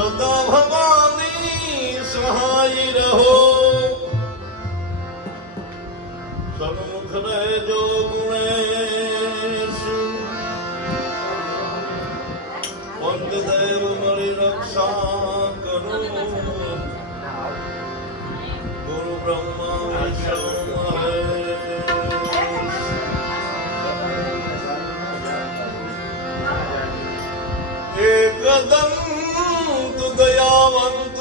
સદા ભવાની સહાય રહો સન્મુખ રહેજો ગુણેશ પંચદેવ મળી રક્ષા કરો ગુરુ બ્રહ્મા વિષ્ણુ એકદંત દયાવંત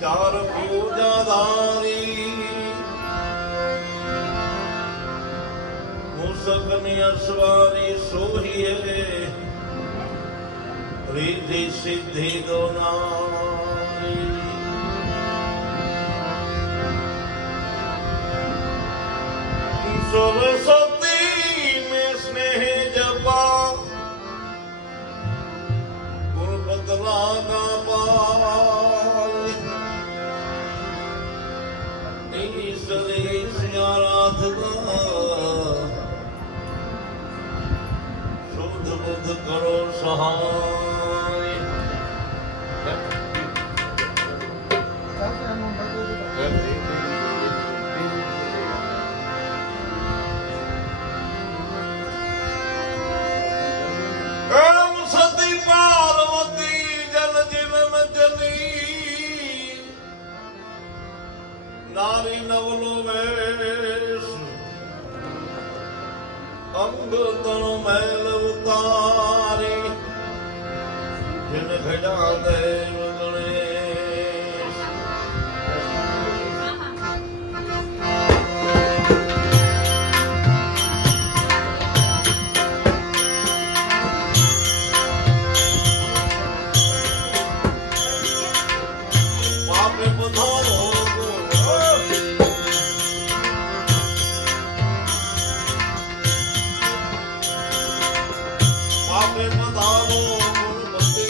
ચાર પૂજાધારી મૂષકની અસવારી સોહીએ રિદ્ધિ સિદ્ધિ દોનારી સરસ્વતી में स्नेह जपा गुरुपद लागा पाई ईश्वरी आराधना शुद्ध बुद्ध करो सहाय સતી પાર્વતી જલ જીવન જની નારી નવલો વેશ અંગ તણો મેલ ઉતારી જન ઘડા દેવ ગણેશ પાપે પધારો પાપે પધારો ગુણપતિ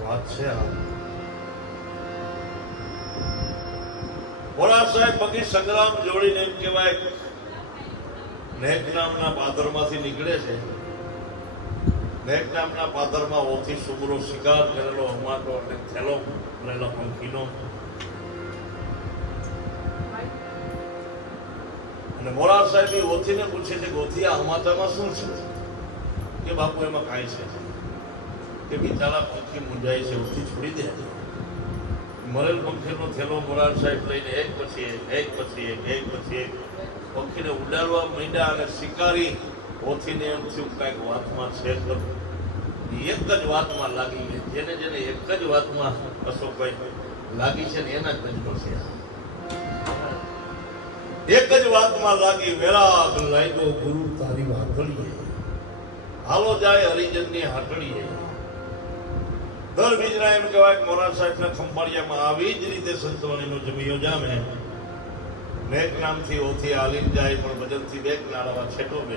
વાત છે આ ભોળા સાહેબ બગી સંગ્રામ જોડીને એમ કહેવાય નેક નામના પાદરમાંથી નીકળે છે. નેક નામના પાદરમાં ઓથી સુમરો શિકાર કરેલો હમાતો અને થેલો ભરેલો પંખીનો અને ભોળા સાહેબ એ ઓથીને પૂછે છે કે ઓથી આ હમાતામાં શું છે કે બાપુ એમાં કાંઈ છે. કે બિચારા પંખી મૂંઝાય છે ઉઠી છોડી દે. મરેલ પંખીનો થેલો મોરાર સાહેબ લઈને એક પછી એક પંખીને ઉડાડવા માંડ્યા અને શિકારી ઓથીને એમ થયું કાંઈક વાતમાં છે ખરું. એક જ વાતમાં લાગી ગઈ. જેને એક જ વાતમાં અશોકભાઈ લાગી છે ને એના જ નજરો છે. એક જ વાતમાં લાગી, વેરાગ લાગ્યો ગુરુ તારી હાથળીએ, હાલો જાય હરિજનની હાથળીએ. દર બીજના એમ કહેવાય કે મોરાર સાહેબના ખંભાળિયામાં આવી જ રીતે સંતવાણીનો જમિયો જામે. નેક નામથી ઓથી હાલીન જાય પણ ભજનથી બે નાળામાં છેટો બે.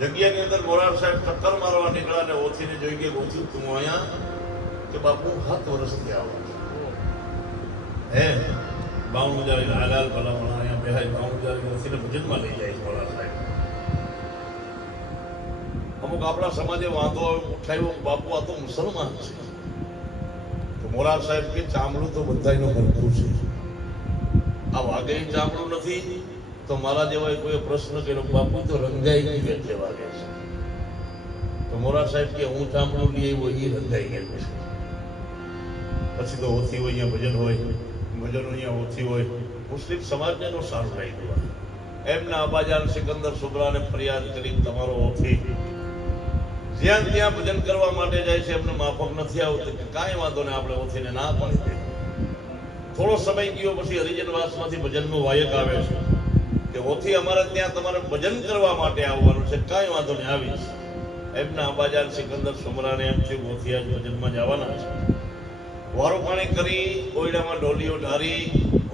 જગ્યાની અંદર મોરાર સાહેબ ટક્કર મારવા નીકળ્યા ને ઓથીને જોઈ કે ઓથી તું અહીંયા કે બાપુ 7 વર્ષથી આવો હે 52 હાલાલ ભલામણ અહીંયા બેહાય 52 ઓથીને ભજનમાં લઈ જાય મોરાર સાહેબ. અમુક આપણા સમાજે વાંધો ઉઠાવ્યો, બાપુ આ તો મુસલમાન છે. તો મોરાર સાહેબ કે ચામડું તો બધાયનું હરખું છે, આ વાગે ચામડું નથી. તો મારા જેવા કોઈ પ્રશ્ન કર્યો, બાપુ તો રંગાઈ ગઈ વેચે વાગે છે. તો મોરાર સાહેબ કે હું ચામડું લઈ આવ્યો એ રંગાઈ ગયેલું છે. પછી તો ઓછી હોય અહીંયા ભજન હોય, ભજન અહીંયા ઓછી હોય. મુસ્લિમ સમાજને તો સારું લાગ્યું. એમના અબાજાન સિકંદર સુગરાને ફરિયાદ કરી તમારો ઓછી જ્યાં ત્યાં ભજન કરવા માટે જાય છે એમને માફક નથી આવતું કે કાંઈ વાંધો ને આપણે ઓછીને ના પાડી દે. થોડો સમય ગયો પછી હરિજનવાસમાંથી ભજનનું વાયક આવે છે કે ઓથી અમારે ત્યાં તમારે ભજન કરવા માટે આવવાનું છે, કાંઈ વાંધો નહીં આવીશ. એમના અબાજાન સિકંદર સુમરાને એમ થયું ઓથી આજ ભજનમાં જવાના છે. વારો પાણી કરી કોયડામાં ડોલીઓ ઢારી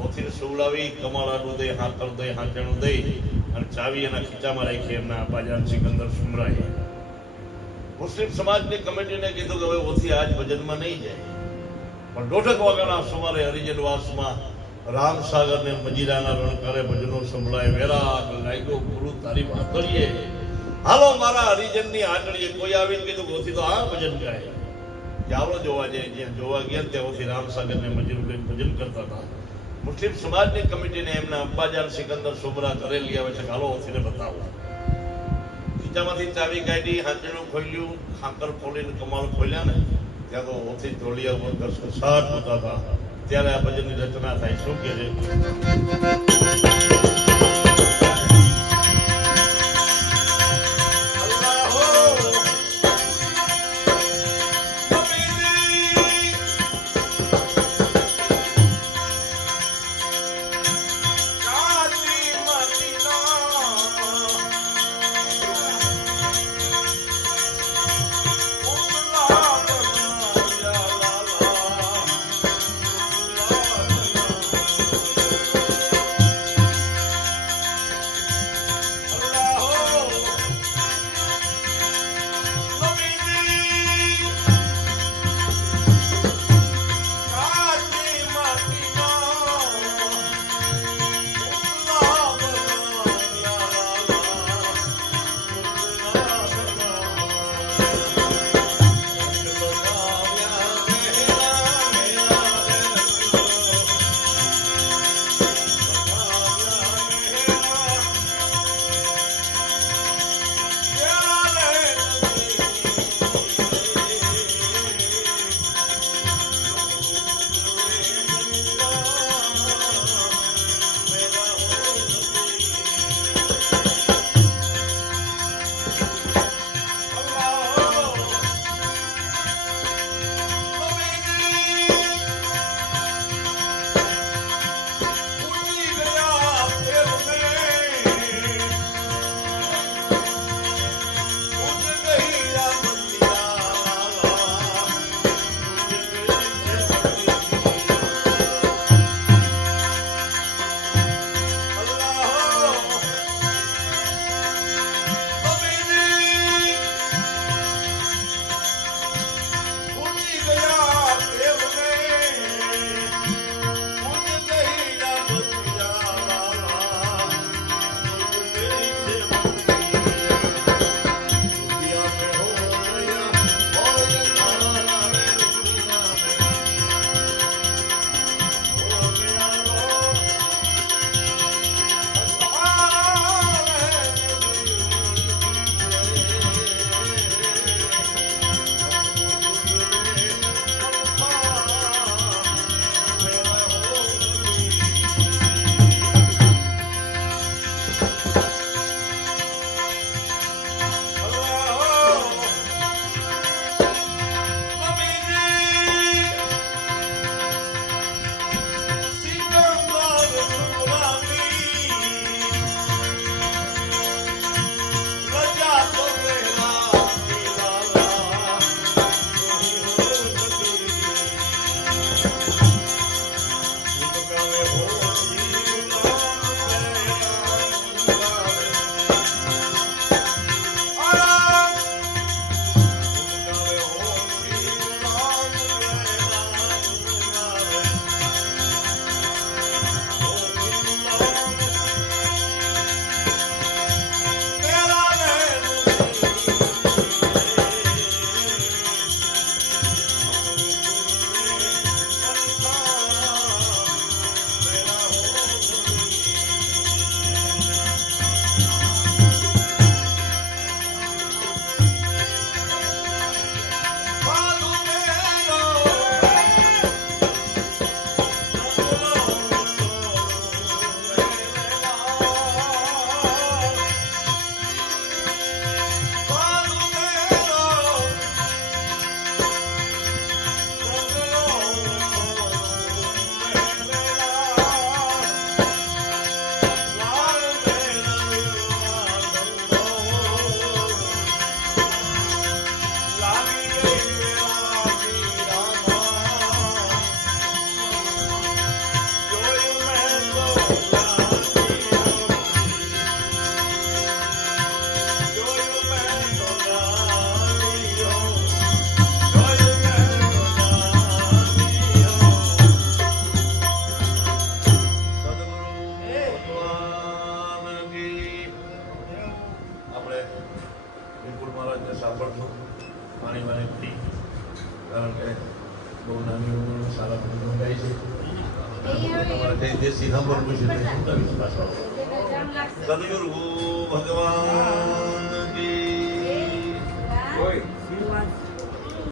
ઓથીને સુવડાવી, કમાળાનું દઈ, હાકર દઈ, હાંચણું દઈ અને ચાવી એના ખીચામાં રાખી એમના અબાજાન સિકંદર સુમરાએ. મુસ્લિમ સમાજની કમિટીને કીધું કે હવે ઓથી આજ ભજનમાં નહીં જાય. પણ 1:30 વાગ્યાના સુમારે હરિજનવાસમાં રામસાગર ને મજીરાના રણકારે ભજનો સંભળાય. વેરાગ લાગ્યો ગુરુ તારી હાથળીએ, હાલો મારા હરિજનની હાથળીએ. કોઈ આવીને કીધું ઓથી તો આ ભજન ગાય. ચાલો જોવા જાય. જ્યાં જોવા ગયા ત્યાં ઓથી રામસાગર ને મજીરું લઈને ભજન કરતા હતા. મુસ્લિમ સમાજની કમિટીને એમના અબ્બાજાન સિકંદર સુમરા ઘરે લઈ આવે છે. હાલો ઓથીને બતાવો. ખીચામાંથી ચાવી કાઢી, હાંચણું ખોલ્યું, ખાંકર ખોલીને કમાળ ખોલ્યા ને ત્યાં તો ઓથી ઢોલિયા ઉપર ઘસઘસાટ હોતા હતા. ત્યારે આ ભજનની રચના થાય. શું કે છે? મહેરબાની કરી, કારણ કે બહુ નાની ઉંમરમાં સારા ભજનો ગાય છે. તમારે કઈ દેશી સાંભળવું છે તો શું કરીશ પાછો. સદગુરુ ભગવાન